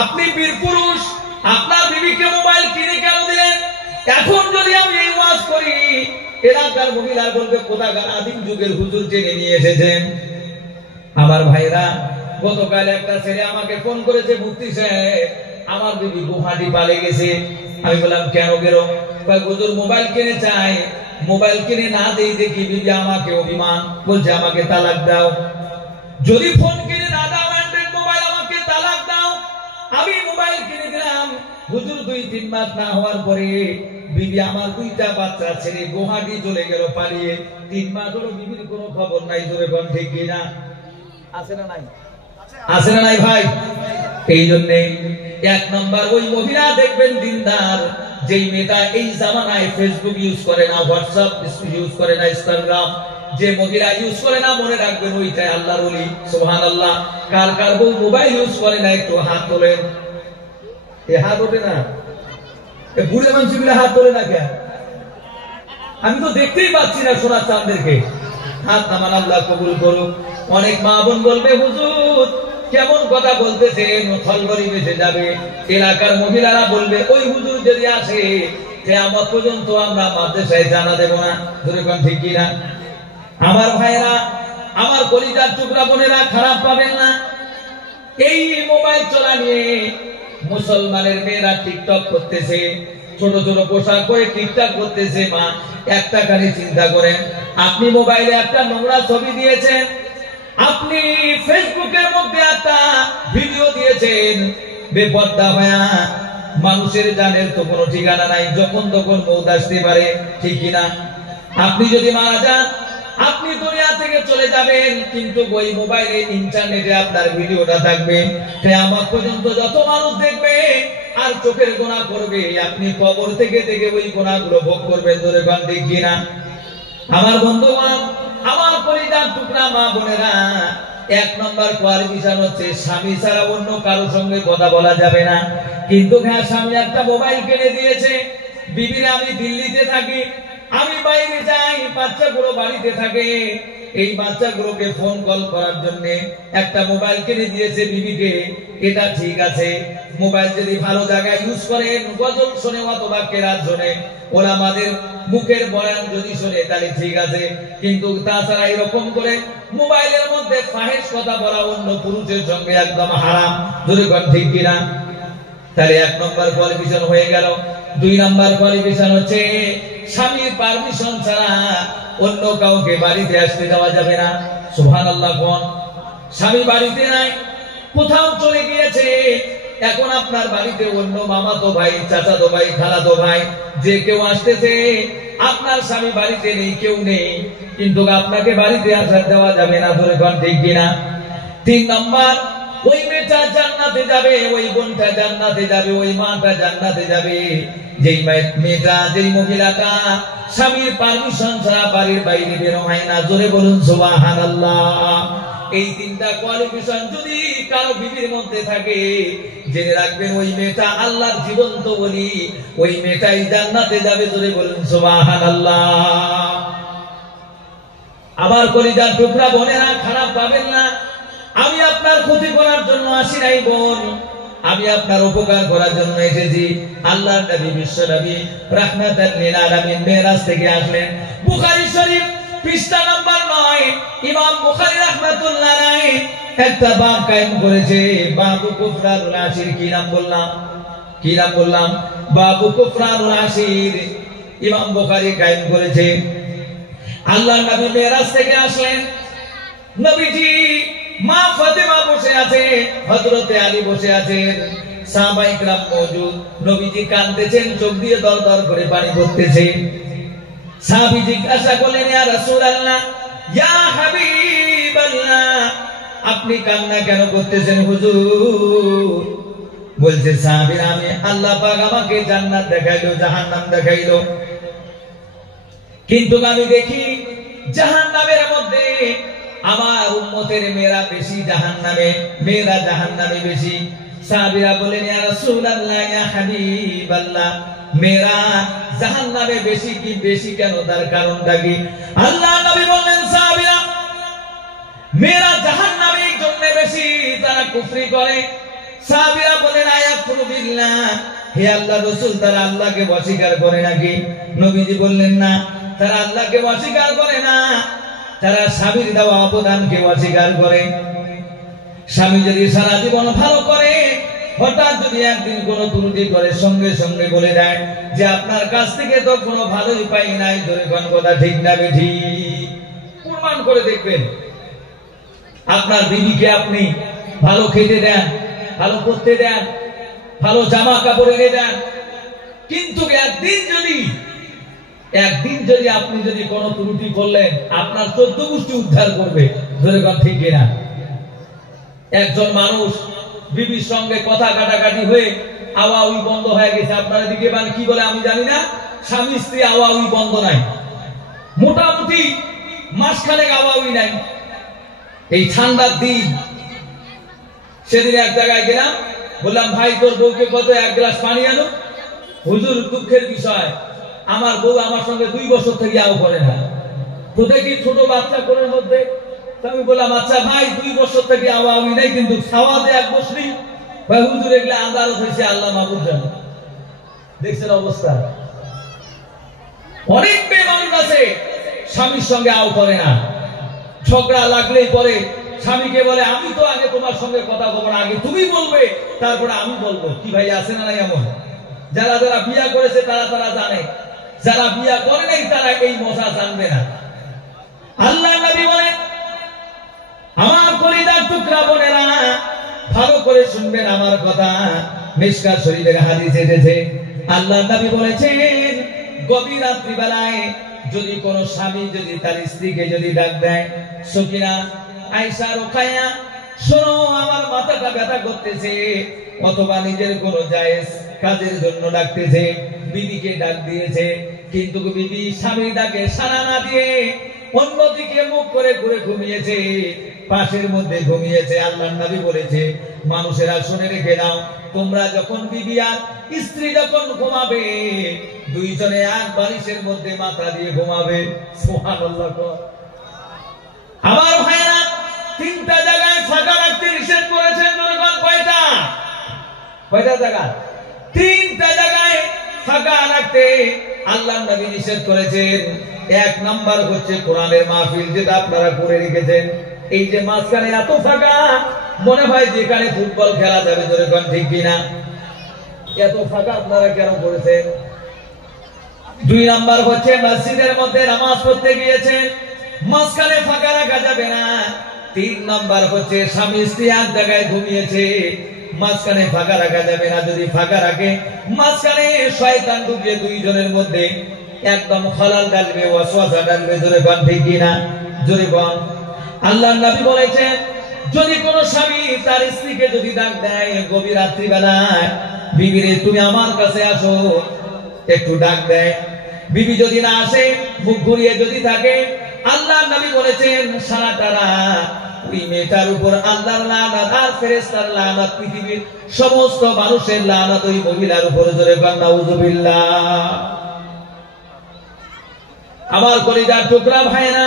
আপনি বীর পুরুষ, আপনার বিবিকে মোবাইল কিনে কেন দিলেন? এখন যদি আমি এই ওয়াজ করি, এলাকার মহিলা বলবে কোথাকার আদিম যুগের হুজুর টেনে নিয়ে এসেছেন। আমার ভাইরা, গতকাল একটা ছেলে আমাকে ফোন করেছে, মুফতি সাহেব আমার বিবি গুহাটি পালে গেছে। আমি বললাম কেন গেল? হুজুর মোবাইল কিনে চাই, মোবাইল কিনে না দেই দেখি বিবি আমাকে অভিমান বলছে, আমাকে তালাক দাও। যদি ফোন কিনে না দাও, অ্যান্ড্রয়েড মোবাইল, আমাকে তালাক দাও। আমি মোবাইল কিনে দিলাম। হুজুর 2-3 মাস না হওয়ার পরে বিবি আমার 2টা বাচ্চা ছেড়ে গুহাটি চলে গেল পালিয়ে। 3 মাস হলো বিবির কোনো খবর নাই। জোরে কোন ঠিক কিনা? আছে না নাই? আছে না নাই ভাই? এই জন্যে 1 নম্বর ওই মহিলা দেখবেন দিনদার, যেই মেয়েটা এই জামানায় ফেসবুক ইউজ করে না, হোয়াটসঅ্যাপ ইউজ করে না, ইনস্টাগ্রাম, যে মহিলা ইউজ করে না, মনে রাখবেন ওইটাই আল্লাহর ওলি। সুবহানাল্লাহ। কার কার বউ মোবাইল ইউজ করে না একটু হাত তোলেন। এ হাত ওঠে না, এ বুড়ে মানুষগুলো হাত তোলে না কেন? আমি তো দেখতেই পাচ্ছি না সোনা চাঁদদেরকে। হাত নামান, আল্লাহ কবুল করুক। অনেক মা বোন বলবে, হুজুর কেমন কথা বলতেছেন, থলবরি বেঁচে যাবে। এলাকার মহিলারা বলবে, ওই হুজুর যদি আসে কিয়ামত পর্যন্ত আমরা মাদ্রাসায় জানা দেব না। যেরকম ঠিক কিনা? আমার ভাইরা, আমার কলিজার টুকরা বোনেরা, খারাপ পাবেন না। এই মোবাইল চলা নিয়ে মুসলমানের মেয়েরা টিকটক করতেছে, ছোট ছোট পোশাক পরে টিকটক করতেছে। মা একটা খালি চিন্তা করেন, আপনি মোবাইলে একটা নোংরা ছবি দিয়েছেন, আপনি ফেসবুকের মধ্যে একটা ভিডিও দিয়েছেন, বেপর্দা হয়ে মানুষের জানের তো কোনো ঠিকানা নাই, যখন তখন মৌত আসতে পারে, ঠিক কিনা? আপনি যদি মারা যান, আপনি দুনিয়া থেকে চলে যাবেন, কিন্তু ওই মোবাইলে ইন্টারনেটে আপনার ভিডিওটা থাকবে। কিয়ামত পর্যন্ত যত মানুষ দেখবে আর চোখের গুনাহ করবে, আপনি কবর থেকে থেকে ওই গুনাহগুলো ভোগ করবেন। ধরে গান ঠিক কিনা? আমার বন্ধুগণ, আমার পরিবার টুকরা মা বোনেরা, 1 নম্বর কোয়ালিফিকেশন হচ্ছে স্বামী ছাড়া অন্য কারোর সঙ্গে কথা বলা যাবে না। কিন্তু হ্যাঁ, স্বামী একটা মোবাইল কিনে দিয়েছে। বিবির আমি দিল্লিতে থাকি, আমি বাইরে যাই, বাচ্চাগুলো বাড়িতে থাকে, এই বাচ্চাগুলোকে ফোন কল করার জন্য একটা মোবাইল কিনে দিয়েছে বিবিকে। এটা ঠিক আছে। মোবাইল যদি ভালো জায়গায় ইউজ করেন, গজল শোনে অথবা কেরাত শোনে, ওলামাদের মুখের বয়ান যদি শোনে, তাহলে ঠিক আছে। কিন্তু তাছাড়া এরকম করে মোবাইলের মধ্যে ফাহিশ কথা বলা অন্য পুরুষের সঙ্গে একদম হারাম। যদি কোন ঠিক কিনা? তাহলে 1 নম্বর কোয়ালিফিকেশন হয়ে গেল। 2 নম্বর কোয়ালিফিকেশন হচ্ছে স্বামীর পারমিশন ছাড়া অন্য কাউকে বাড়িতে আসতে দেওয়া যাবে না। সুবহানাল্লাহ। কোন স্বামী বাড়িতে নাই, কোথাও চলে গিয়েছে, এখন আপনার বাড়িতে অন্য মামাতো ভাই, চাচাতো ভাই, খালাতো ভাই যে কেউ আসতেছে, আপনার স্বামী বাড়িতে নেই, কেউ নেই, কিন্তু আপনাকে বাড়িতে আসার দেওয়া যাবে না। ধরে কোন ঠিক কিনা? 3 নম্বর, ওই মেয়েটা জান্নাতে যাবে, ওই বোনটা জান্নাতে যাবে, ওই মাটা জান্নাতে যাবে যেই মেয়েটা, যেই মহিলাটা স্বামীর পারমিশন ছাড়া বাড়ির বাইরে বের হয় না। জোরে বলুন সুবহানাল্লাহ। এই 3টা কোয়ালিফিকেশন যদি কারো বিবির মধ্যে থাকে, জেনে রাখবেন ওই মেয়েটা আল্লাহর জীবন্ত বলি, ওই মেয়েটাই জান্নাতে যাবে। জোরে বলুন সুবহানাল্লাহ। আমার কলিজার টুকরা বোনেরা, খারাপ পাবেন না। আমি আপনার ক্ষতি করার জন্য আসি নাই বোন, আমি আপনার উপকার করার জন্য এসেছি। আল্লাহর নবী, বিশ্ব নবী রাহমাতাল লিল আলামিন মেরাজ থেকে আসলেন। বুখারী শরীফ পৃষ্ঠা নম্বর 9, ইমাম বুখারী রাহমাতুল্লাহ আলাইহি একটা বাব কায়েম করেছে, বাবু কুফরানুল আশির। কি নাম বললাম? কি নাম বললাম? বাবু কুফরানুল আশির ইমাম বুখারী কায়েম করেছে। আল্লাহর নবী মেরাজ থেকে আসলেন, নবীজি মা ফাতেমা বসে আছে, হযরতে আলী বসে আছেন, সাহাবায়ে কেরাম মওজুদ। নবীজি কাঁদতেছেন, চোখ দিয়ে দরদর করে পানি পড়তেছে। সাহাবী জিজ্ঞাসা করলেন, ইয়া রাসূলুল্লাহ, ইয়া হাবিবাল্লাহ, আপনি কান্না কেন করতেছেন হুজুর? বলছে সাহাবীরা, আমি আল্লাহ পাক আমাকে জান্নাত দেখাইলো, জাহান্নাম দেখাইলো, কিন্তু আমি দেখি জাহান্নামের মধ্যে আমার উম্মতের মেয়েরা বেশি জাহান্নামে, মেয়েরা জাহান্নামে বেশি। সাহাবীরা বলেন, ইয়া রাসূলুল্লাহ, ইয়া হাবিবাল্লাহ, মেয়েরা জাহান্নামে বেশি কি বেশি কেন, তার কারণটা কি? আল্লাহ নবী বললেন, সাহাবীরা, মেয়েরা জাহান্নামে এই জন্য বেশি, তারা কুফরি করে। সাহাবীরা বলেন, বিল্লাহ, হে আল্লাহর রাসূল তারা আল্লাহকে অস্বীকার করে নাকি? নবীজি বললেন না, তারা আল্লাহকে অস্বীকার করে না, তারা স্বামীর দেওয়া অবদানকে অস্বীকার করে। স্বামী যদি সারা জীবন ভালো করে, হঠাৎ যদি একদিন কোনো ত্রুটি করে, সঙ্গে সঙ্গে বলে দেয় যে আপনার কাছ থেকে তো কোনো ভালোই পাই নাই, ধরে কোন কথা ঠিক না বেঠিক? প্রমাণ করে দেখবেন। আপনার বিবিকে আপনি ভালো খেতে দেন, ভালো করতে দেন, ভালো জামা কাপড় এনে দেন, কিন্তু একদিন যদি আপনি যদি কোনো ত্রুটি করলেন, আপনার 14 গোষ্ঠী উদ্ধার করবে, ধরে কোন ঠিক কিনা? একজন মানুষ বিবির সঙ্গে কথা কাটাকাটি হয়ে আওয়াউই বন্ধ হয়ে গেছে, আপনার দিকে মানে কি বলে আমি জানি না, স্বামী স্ত্রী আওয়াউই বন্ধ নাই, মোটামুটি মাসখানেক আওয়াউই নাই। এই ঠান্ডার দিন সেদিন এক জায়গায় গেলাম, বললাম ভাই তোর বউকে কত 1 গ্লাস পানি আনো। হুজুর দুঃখের বিষয়, আমার বউ আমার সঙ্গে 2 বছর থেকে আও করে না, তো দেখি ছোট বাচ্চা কোলের মধ্যে। আমি বললাম আচ্ছা ভাই 2 বছর থেকে আওয়ামি নাই, কিন্তু খাওয়াতে 1 বছরই। ভাই হুজুর এগুলো আদালত হয়েছে, আল্লাহ মাহবুব জানে। দেখছেন অবস্থা? অনেক মেয়ে মানুষ আছে স্বামীর সঙ্গে আও করে না, ঝগড়া লাগলেই পরে স্বামীকে বলে আমি তো আগে তোমার সঙ্গে কথা বলবো না, আগে তুমি বলবে তারপরে আমি বলবো। কি ভাই আছে না নাই এমন? যারা যারা বিয়া করেছে তারা জানে, যারা বিয়া করে নাই তারা এই মজা জানবে না। আল্লাহ নবী বলে, আমার কলিজার টুকরা বোনেরা ভালো করে শুনবেন আমার কথা। মিশকাত শরীফের হাদিস এসেছে, আল্লাহ নবী বলেছেন গভীর রাত্রি বেলায় যদি কোন স্বামী যদি তার স্ত্রীকে যদি ডাক দেয়, সকিনা, আয়েশা, রুকাইয়া, শোনো আমার মাথাটা ব্যথা করতেছে, অথবা নিজের কোন জায়েজ কাজের জন্য ডাকতেছে, বিবিকে ডাক দিয়েছে, কিন্তু বিবি স্বামীর ডাকে সাড়া না দিয়ে অন্যদিকে মুখ করে ঘুরে ঘুমিয়েছে, পাশের মধ্যে ঘুমিয়েছে। আল্লাহর নবী বলেছে মানুষেরা শুনে রেখে দাও, তোমরা যখন বিবি আর স্ত্রী যখন ঘুমাবে, দুইজনে এক বালিশের মধ্যে মাথা দিয়ে ঘুমাবে। সুবহানাল্লাহ। আমার ভাইরা 3টা জায়গায় ফাঁকা রাখতে নিষেধ করেছেন। কয়টা? কয়টা জায়গা? 3টা জায়গায় ফাঁকা রাখতে আল্লাহর নবী নিষেধ করেছেন। 1 নাম্বার হচ্ছে কোরআনের মাহফিল, যেটা আপনারা করে রেখেছেন। এই যে মাঝখানে এত ফাঁকা, মনে হয় যেখানে ফুটবল খেলা যাবে, ধরে কোন ঠিক কিনা? এত ফাঁকা আপনারা কেন করেছেন? 2 নাম্বার হচ্ছে মসজিদের মধ্যে নামাজ পড়তে গিয়েছেন, মাঝখানে ফাঁকা রাখা যাবে না। 3 নাম্বার হচ্ছে স্বামী স্ত্রী এক জায়গায় ঘুমিয়েছে, মাঝখানে ফাঁকা রাখা যাবে না। যদি ফাঁকা রাখে, মাঝখানে শয়তান ঢুকে দুইজনের মধ্যে একদম খলাল ডালবে, ওয়াসওয়াসা ডালবে, ধরে কোন ঠিক কিনা? জোরে বল। আল্লাহর নবী বলেছেন যদি কোন স্বামী তার স্ত্রীকে যদি ডাক দেয় গভীর রাত্রি বেলায়, বিবিরে তুমি আমার কাছে আসো, একটু ডাক দেয়, বিবি যদি না আসে, মুখ ঘুরিয়ে যদি থাকে, আল্লাহর নবী বলেছেন সারাটা রাত ওই মেয়েটার উপর আল্লাহর লানত আর ফেরেশতার লানত, পৃথিবীর সমস্ত মানুষের লানত ওই মহিলার উপর। জোরে বল নাউযুবিল্লাহ। আমার কলিজার টুকরা ভাইরা,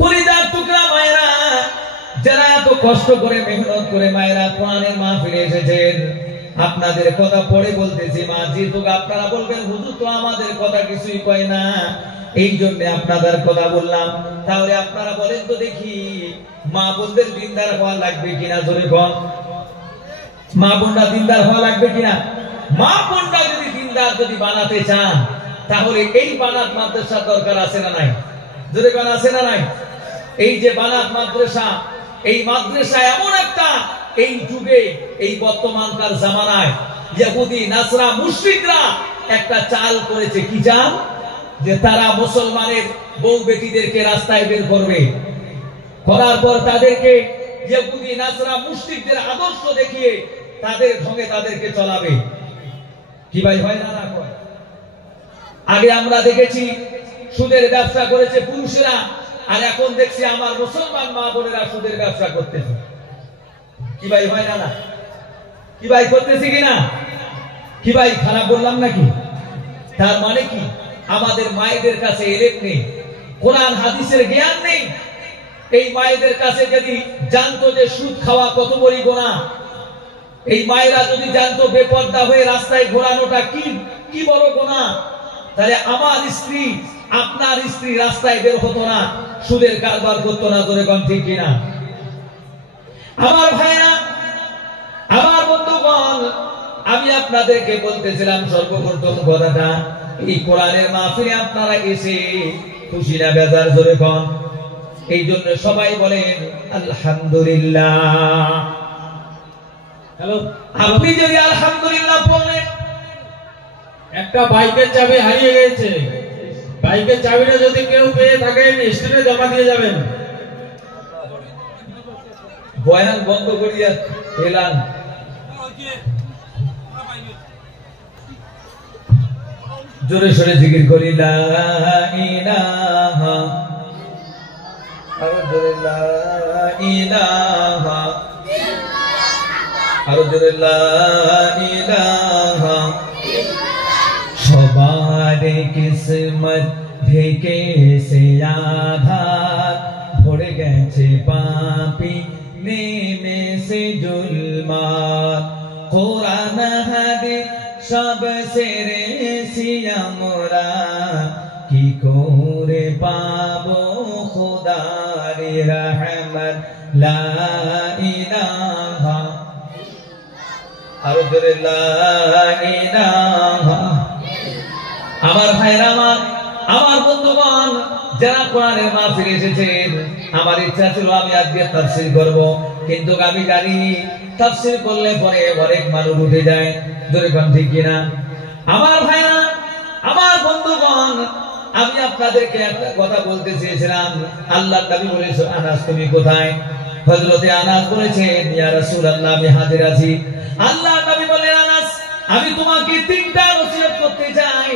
কলিজার টুকরা মায়েরা, যারা এত কষ্ট করে মেহনত করে মায়েরা কোরআনের মাহফিলে এসেছেন, আপনাদের কথা পড়ে বলতেছি মা, যেহেতু আপনারা বলবেন হুজুর তো আমাদের কথা কিছুই কয় না, এই জন্য আপনাদের কথা বললাম। তাহলে আপনারা বলেন তো দেখি, মা বোনদের দিনদার হওয়া লাগবে কিনা? জোরে বল। মা বোনরা দিনদার হওয়া লাগবে কিনা? মা বোনরা যদি দিনদার যদি বানাতে চান, তাহলে এই বানাত মাদ্রাসা দরকার আছে না নাই? জোরে বল, আছে না নাই? এই যে বানাত মাদ্রাসা, এই মাদ্রাসা এমন একটা এই যুগে, এই বর্তমানকার জামানায় ইহুদি নাসরা মুশরিকরা একটা চাল করেছে। কি চাল? যে তারা মুসলমানের বউ বেটিদেরকে রাস্তায় বের করবে, করার পর তাদেরকে ইহুদি নাসরা মুশরিকদের আদর্শ দেখিয়ে তাদের ঢঙে তাদেরকে চলাবে। কি ভাই হয় না? না হয়। আগে আমরা দেখেছি সুদের ব্যবসা করেছে পুরুষেরা, আর এখন দেখছি আমার মুসলমান মা বোনেরা সুদের ব্যবসা করতেছে। কি ভাই হয় না? না কি ভাই করতেছি কিনা? কি ভাই খারাপ বললাম নাকি? তার মানে কি আমাদের মায়েদের কাছে এলেম নেই, কোরআন হাদিসের জ্ঞান নেই। এই মায়েদের কাছে যদি জানতো যে সুদ খাওয়া কত বড় গুনাহ, এই মায়েরা যদি জানতো বেপর্দা হয়ে রাস্তায় ঘোরানোটা কি কি বড় গুনাহ, তাহলে আমার স্ত্রী আপনার স্ত্রী রাস্তায় বের হতো না, সুদের কারবার করতো না। ধরে কোন ঠিক কিনা? আমার ভাইরা, আমার বন্ধুগণ, আমি আপনাদেরকে বলতেছিলাম সর্বপ্রথম কথাটা, এই কোরআনের মাহফিলে আপনারা এসে খুশি না বেজার? জোরে কোন। এই জন্য সবাই বলেন আলহামদুলিল্লাহ। হ্যালো, আপনি যদি আলহামদুলিল্লাহ বলেন, একটা বাইকের চাবি হারিয়ে গেছে, বাইকের চাবিটা যদি কেউ পেয়ে থাকেন স্টেশনে জমা দিয়ে যাবেন। বয়ান বন্ধ করিয়া এলান। জোরে সরে জিকির করি লা ইলাহা, আরো জোরে লা ইলাহা, আরো জোরে লা ইলাহা। সবার কিসমত ঢেকেছে আধার, ভরে গেছে পাপী নেমেছে জুলমাত। কোরআন হাদিস সব সেরেছি আমরা, কি করে পাবো খোদার রহমত? লা ইলাহা, আরো জোরে লা ইলাহা। আমার ভাইরা, আমার বন্ধুগণ, যারা কোরআনের মাহফিলে এসেছেন, আমার ইচ্ছা ছিল আমি আজকে তাফসীর করব, কিন্তু আমি জানি তাফসীর করলে পরে অনেক মানুষ উঠে যায়। ধরে কোন ঠিক কিনা? আমার ভাইরা, আমার বন্ধুগণ, আমি আপনাদেরকে একটা কথা বলতে চেয়েছিলাম। আল্লাহর নবী বলেছেন, আনাস তুমি কোথায়? হযরতে আনাস বলেছেন, ইয়া রাসূলুল্লাহ আমি হাজির আছি। আল্লাহর নবী বললেন, আনাস আমি তোমাকে তিনটা ওসিয়ত করতে চাই,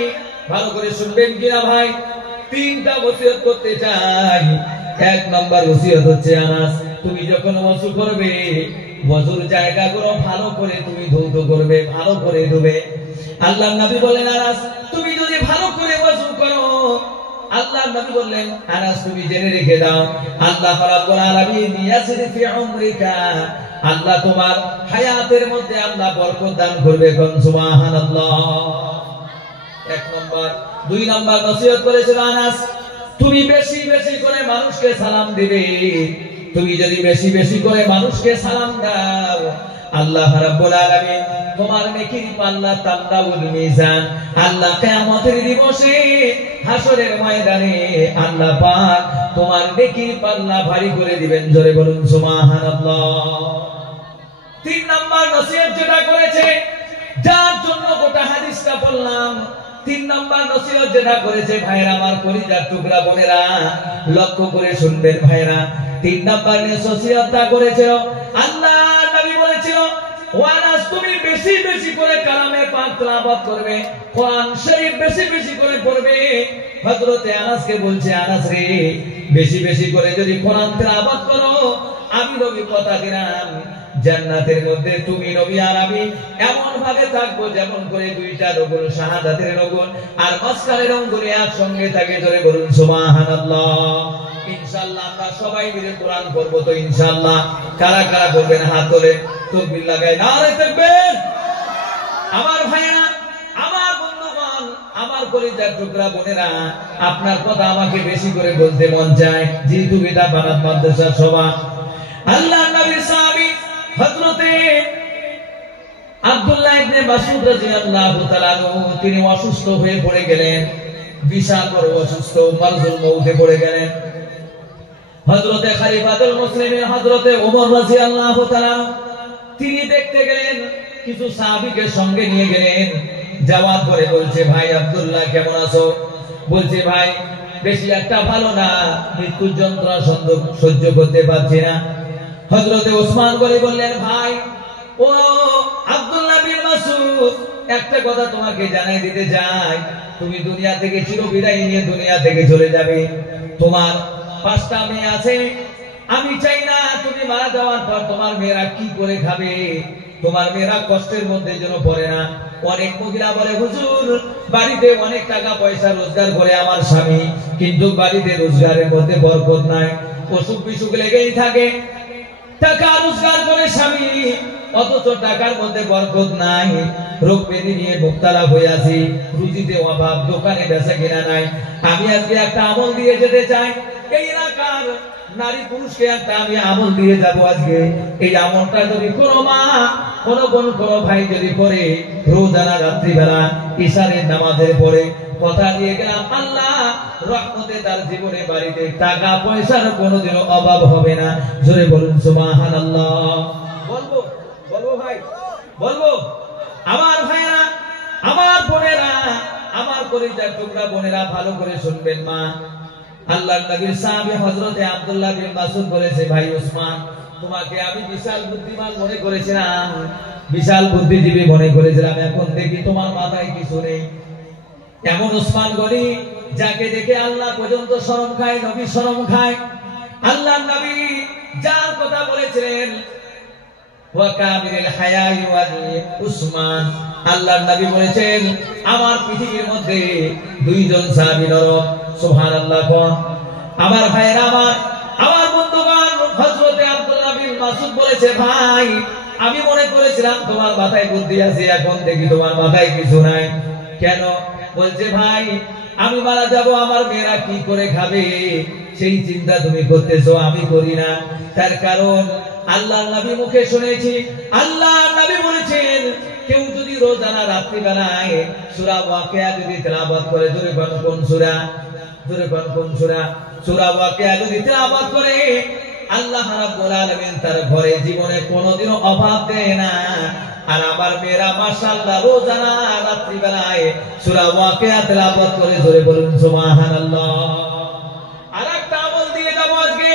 ভালো করে শুনবেন কিনা ভাই? তিনটা ওসিয়ত করতে চাই। এক নাম্বার ওসিয়ত হচ্ছে, আনাস তুমি যখন ওযু করবে, ওযুর জায়গাগুলো ভালো করে তুমি ধৌত করবে, ভালো করে ধুবে। আল্লাহর নবী বলেন, আনাস তুমি যদি ভালো করে ওযু করো, আল্লাহর নবী বললেন, আনাস তুমি জেনে রেখে দাও, আল্লাহ রাব্বুল আলামিন ইয়াসরি ফি উমরিকা, আল্লাহ তোমার হায়াতের মধ্যে আল্লাহ বরকত দান করবে। কোন সুবহানাল্লাহ। এক নাম্বার। দুই নাম্বার নসিহত করেছিল, আনাস তুমি বেশি বেশি করে মানুষকে সালাম দিবে। তুমি যদি বেশি বেশি করে মানুষকে সালাম দাও, আল্লাহ রাব্বুল আলামিন তোমার নেকির পাল্লা তামদাউল মিজান, আল্লাহ কিয়ামতের দিবসে হাসরের ময়দানে আল্লাহ পাক তোমার নেকির পাল্লা ভারী করে দিবেন। জোরে বলুন সুবহানাল্লাহ। তিন নাম্বার নসিহত যেটা করেছে, যার জন্য গোটা হাদিসটা বললাম, তিন নাম্বার নসিহত যেটা করেছে, ভাইরা আমার কলিজার টুকরা বোনেরা লক্ষ্য করে শুনবেন ভাইরা। তিন নাম্বার নসিহতটা করেছিল, আল্লাহ নবী বলেছিল, ওয়ানাস তুমি বেশি বেশি করে কালামে পাক তেলাওয়াত করবে, কোরআন শরীফ বেশি বেশি করে পড়বে। হযরতে আনাসকে বলছে, আনাস রে বেশি বেশি করে যদি কোরআন তেলাওয়াত করো, আমি নবী কথা দিলাম জান্নাতের মধ্যে তুমি নবী আর আমি এমন ভাবে থাকবো যেমন করে দুইটা রগুল শাহাদাতের রগুল আর মাঝখানের রগুল একসঙ্গে থাকে। ধরে বলুন সুবহানাল্লাহ। ইনশাআল্লাহ আমরা সবাই মিলে কোরআন পড়বো তো ইনশাআল্লাহ। কারা কারা বলবেন হাত তোলে, তাকবীর লাগাই, নারে তাকবীর। আমার ভাইরা, আমার বন্ধুগণ, আমার কলিজার টুকরা বোনেরা, আপনার কথা আমাকে বেশি করে বলতে মন চায়, যেহেতু এটা বানাত মাদ্রাসার সভা। আল্লাহ নবীর সাহাবী হযরতে আব্দুল্লাহ ইবনে মাসউদ রাদিয়াল্লাহু তাআলা তিনি অসুস্থ হয়ে পড়ে গেলেন, বিশাল বড় অসুস্থ, মারজুল মউতে পড়ে গেলেন। হযরতে খলিফাতুল মুসলিমিন হযরতে ওমর রাদিয়াল্লাহু তাআলা তিনি দেখতে গেলেন, কিছু সাহাবীকে সঙ্গে নিয়ে গেলেন। যাওয়ার পরে বলছে, ভাই আব্দুল্লাহ কেমন আছো? বলছে, ভাই বেশি একটা ভালো না, মৃত্যুর যন্ত্রণা সহ্য করতে পারছি না। হযরতে ওসমান গনি বললেন, ভাই ও আব্দুল্লাহ বিন মাসউদ, একটা কথা তোমাকে জানাই দিতে চাই, তুমি দুনিয়া থেকে চিরবিদায় নিয়ে দুনিয়া থেকে চলে যাবে। তোমার 5টা মেয়ে আছে, আমি চাই না তুমি মারা যাওয়ার পর তোমার মেয়েরা কি করে খাবে, তোমার মেয়েরা কষ্টের মধ্যে যেন পড়ে না। অনেক মহিলা বলে, হুজুর বাড়িতে অনেক টাকা পয়সা রোজগার করে আমার স্বামী, কিন্তু বাড়িতে রোজগারের মধ্যে বরকত নাই, অসুখ বিসুখ লেগেই থাকে। টাকা রোজগার করে স্বামী, অথচ টাকার মধ্যে বরকত নাই, রোগ ব্যাধি নিয়ে মুক্তালা হয়ে আছি, রুজিতে অভাব, দোকানে বেচা কিনা নাই। আমি আজকে একটা আমল দিয়ে যেতে চাই, এই এলাকার নারী পুরুষকে একটা আমি আমল দিয়ে যাব আজকে। এই আমলটা যদি কোনো মা, কোনো বোন, কোনো ভাই যদি করে, রোজানা রাত্রিবেলা ইশারের নামাজের পরে কথা দিয়ে গেলাম, আল্লাহ রহমতে তার জীবনে বাড়িতে টাকা পয়সার কোনোদিনও অভাব হবে না। জোরে বলুন সুবহানাল্লাহ। বলবো বলবো ভাই, বলবো। আমার ভাইরা, আমার বোনেরা, আমার কলিজার টুকরা বোনেরা, ভালো করে শুনবেন মা। আল্লাহর নবীর সাহাবী হযরতে আব্দুল্লাহ বিন মাসউদ বলেছে, ভাই ওসমান, তোমাকে আমি বিশাল বুদ্ধিমান মনে করেছিলাম, বিশাল বুদ্ধিজীবী মনে করেছিলাম, এখন দেখি তোমার মাথায় কিছু নেই। এমন ওসমান গনি যাকে দেখে আল্লাহ পর্যন্ত শরম খায়, নবী শরম খায়। আল্লাহর নবী যার কথা বলেছিলেন ওয়া কামিলুল হায়াই ওয়া উসমান, আল্লাহর নবী বলেছেন আমার পৃথিবীর মধ্যে দুইজন সাহাবী নরক। সুবহানাল্লাহ। কোন? আমার ভাইরা, আমার বন্ধুগণ, হযরতে আব্দুল্লাহ বিন মাসউদ বলেছে, ভাই আমি মনে করেছিলাম তোমার মাথায় বুদ্ধি আছে, এখন দেখি তোমার মাথায় কিছু নাই। কেন? বলছে, ভাই আমি মারা যাব, আমার মেয়েরা কি করে খাবে সেই চিন্তা তুমি করতেছো, আমি করি না। তার কারণ আল্লাহর নবী মুখে শুনেছি, আল্লাহর নবী বলেছেন কেউ যদি রোজানা রাত্রিবেলায় সূরা ওয়াকিয়া যদি তেলাওয়াত করে, জোরে বলুন কোন সূরা? জোরে বলুন কোন সূরা? সূরা ওয়াকিয়া যদি তেলাওয়াত করে, আল্লাহ রাব্বুল আলামিন তার ঘরে জীবনে কোনোদিনও অভাব দেয় না। আর আমার মেয়েরা মাশাআল্লাহ রোজানা রাত্রিবেলায় সূরা ওয়াকিয়া তেলাওয়াত করে, জোরে বলুন সুবহানাল্লাহ। আরেকটা আমল দিয়ে যাব আজকে,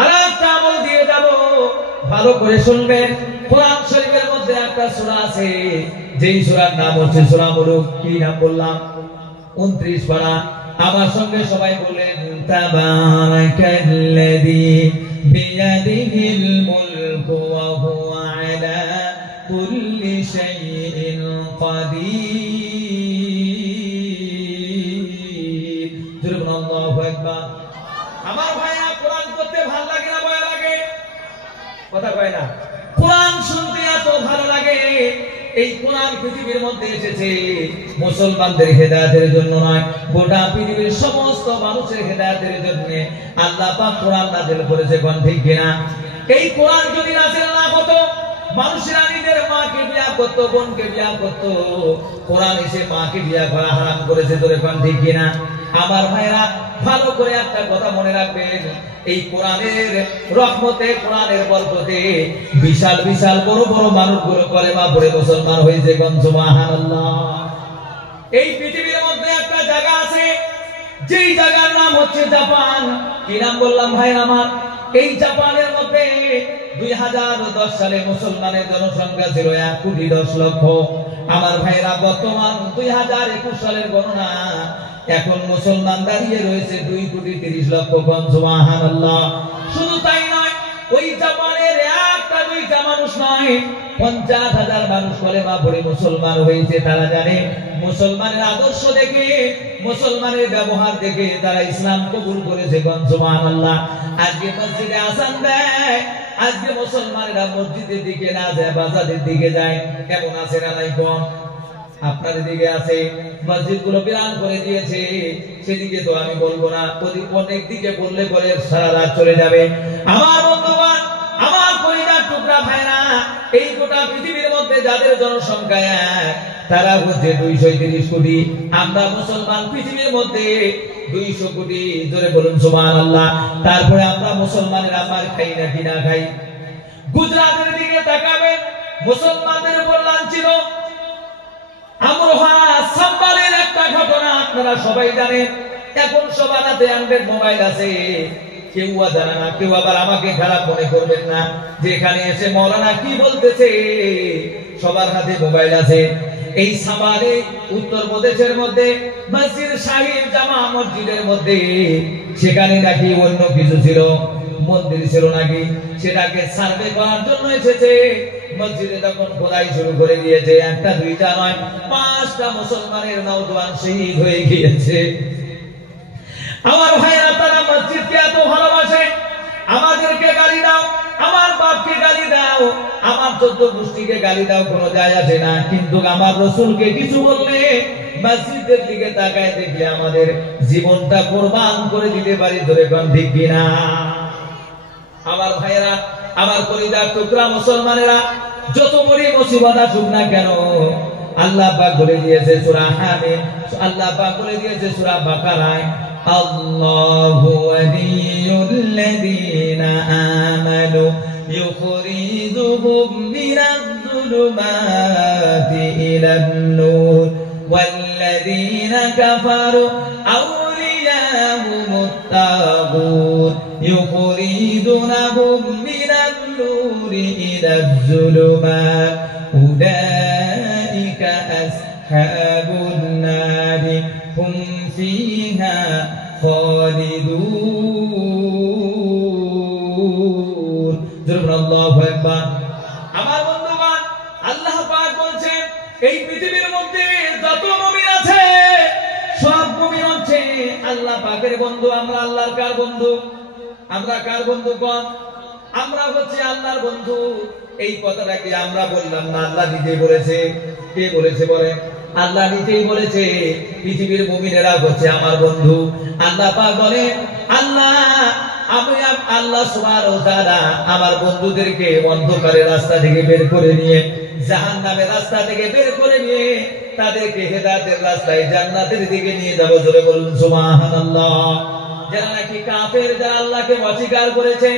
আরেকটা আমল দিয়ে যাব, ভালো করে শুনবেন। কোরআন শরীফের মধ্যে একটা সূরা আছে, যেই সূরার নাম হচ্ছে সূরা মুলক। কি নাম বললাম? 29 পারা। আমার সঙ্গে সবাই বলেন, তাবারাকাল্লাযী বিয়াদিহিল মুলকু ওয়া হুয়া আলা কুল্লি শাইইন কাদির। জোরে বলুন আল্লাহু আকবার। আমার ভাইরা, কোরআন পড়তে ভালো লাগে না ভয় লাগে? কথা কয় না। কোরআন শুনতে এত ভালো লাগে। এই কোরআন পৃথিবীর মধ্যে এসেছে মুসলমানদের হেদায়েতের জন্য নয়, গোটা পৃথিবীর সমস্ত মানুষের হেদায়েতের জন্য আল্লাহ পাক কোরআন নাযিল করেছে। কোন ঠিক কিনা? এই কোরআন যদি নাযিল না হতো, মানুষেরা নিজের মাকে বিয়া করতো, বোনকে বিয়া করতো, কোরআন এসে মাকে বিয়া করা হারাম করেছে। তোরে কোন ঠিক কিনা? আমার ভাইরা, ভালো করে একটা কথা মনে রাখবেন, এই কোরআনের রহমতে, কোরআনের বরকতে বিশাল বিশাল বড় বড় মানুষগুলো কলেমা পড়ে মুসলমান হয়েছে। কোন সুবহানাল্লাহ। এই পৃথিবীর মধ্যে একটা জায়গা আছে, যেই জায়গার নাম হচ্ছে জাপান। কি নাম বললাম ভাই আমার? এই জাপানের মধ্যে 2010 সালে মুসলমানের জনসংখ্যা ছিল 1,10,00,000। আমার ভাইরা, বর্তমান 2021 সালের গণনা, এখন মুসলমান দাঁড়িয়ে রয়েছে 2,30,00,000। কোন সুবহানাল্লাহ। শুধু তাই নয়, ওই জাপানের একটা দুইটা মানুষ নয়, 50,000 মানুষ কলেমা পড়ে মুসলমান হয়েছে। তারা জানে, মুসলমানের আদর্শ দেখে, মুসলমানের ব্যবহার দেখে তারা ইসলাম কবুল করেছে। কোন সুবহানাল্লাহ। আজকে মসজিদে আযান দেয়, আজকে মুসলমানেরা মসজিদের দিকে না যায়, বাজারের দিকে যায়। কেমন আছে না নাই? কোন আপনাদের দিকে আছে? মসজিদগুলো বিরান করে দিয়েছে, সেদিকে তো আমি বলবো না, অনেক দিকে বললে পরে সারা রাত চলে যাবে। আমার বন্ধুগণ, আমার পরিবার টুকরা ভাইরা, এই গোটা পৃথিবীর মধ্যে যাদের জনসংখ্যা তারা হচ্ছে 230 কোটি। আমরা মুসলমান পৃথিবীর মধ্যে 200 কোটি। জোরে বলুন সুবহানাল্লাহ। তারপরে আমরা মুসলমানের আমার খাই না কি না খাই? গুজরাটের দিকে তাকাবেন, মুসলমানদের উপর লাঞ্ছিত আমরোহা সাম্বালের একটা ঘটনা আপনারা সবাই জানেন। এখন সবার হাতে অ্যান্ড্রয়েড মোবাইল আছে, কেউ জানে না, কেউ আবার আমাকে খারাপ মনে করবেন না যে এখানে এসে মৌলানা কি বলতেছে। সবার হাতে মোবাইল আছে। এই সাম্বালে উত্তরপ্রদেশের মধ্যে মসজিদ শাহিদ জামা মসজিদের মধ্যে, সেখানে নাকি অন্য কিছু ছিল, মন্দির ছিল নাকি, সেটাকে সার্ভে করার জন্য এসেছে। মসজিদে তখন খোদাই শুরু করে দিয়েছে। একটা দুইটা নয়, 5টা মুসলমানের নওজোয়ান শহীদ হয়ে গিয়েছে। আমার ভাইরা, তারা মসজিদকে এত ভালোবাসে, আমাদেরকে গালি দাও, আমার বাপকে গালি দাও, আমার 14 গোষ্ঠীকে গালি দাও, কোনো যায় আসে না। কিন্তু আমার রাসূলকে কিছু বললে মসজিদের দিকে তাকায় দেখলে আমাদের জীবনটা কুরবান করে দিতে পারি। ধরে কোন ঠিক কিনা? আমার ভাইয়েরা, আমার কলিজার টুকরা মুসলমানেরা, যত বড় মুসিবত আসুক না কেন, আল্লাহ পাক বলে দিয়েছে সূরা হামিদ, আল্লাহ পাক বলে দিয়েছে সূরা বাকারায়, আল্লাহু ওয়ালিয়ুল্লাযীনা আমানু ইউখরিজুহুম মিনাজ-যুলুমাতি ইলান-নূর ওয়াল্লাযীনা কাফারু আউলিয়াহুমুত-তাগুত ইউখরিজুনাহুম মিনান-নূরি ইলাজ-যুলুমাত উলাইকা আসহাবুন-নারি হুম ফিহা খালিদুন। আল্লাহু আকবার। আমার বন্ধুগণ, আল্লাহ পাক বলছেন এই পৃথিবীর মধ্যে যত মুমিন আছে সব মুমিন হচ্ছে আল্লাহ পাকের বন্ধু। আমরা আল্লাহর কার বন্ধু? আমরা কার বন্ধু? কোন? আমরা হচ্ছে আল্লাহর বন্ধু। এই কথাটা কি আমরা বললাম না? আল্লাহ নিজেই বলেছে। কে বলেছে বলে? আল্লাহ নিজেই বলেছে পৃথিবীর মুমিনেরা হচ্ছে আমার বন্ধু। আল্লাহ পাক বলে, আল্লাহ সুবহানাহু ওয়া তাআলা আমার বন্ধুদেরকে অন্ধকারের রাস্তা থেকে বের করে নিয়ে, জাহান্নামের রাস্তা থেকে বের করে নিয়ে তাদেরকে হেদায়েতের রাস্তায় জান্নাতের দিকে নিয়ে যাব। জোরে বলুন সুবহানাল্লাহ। যারা নাকি কাফের, যারা আল্লাহকে অস্বীকার করেছে,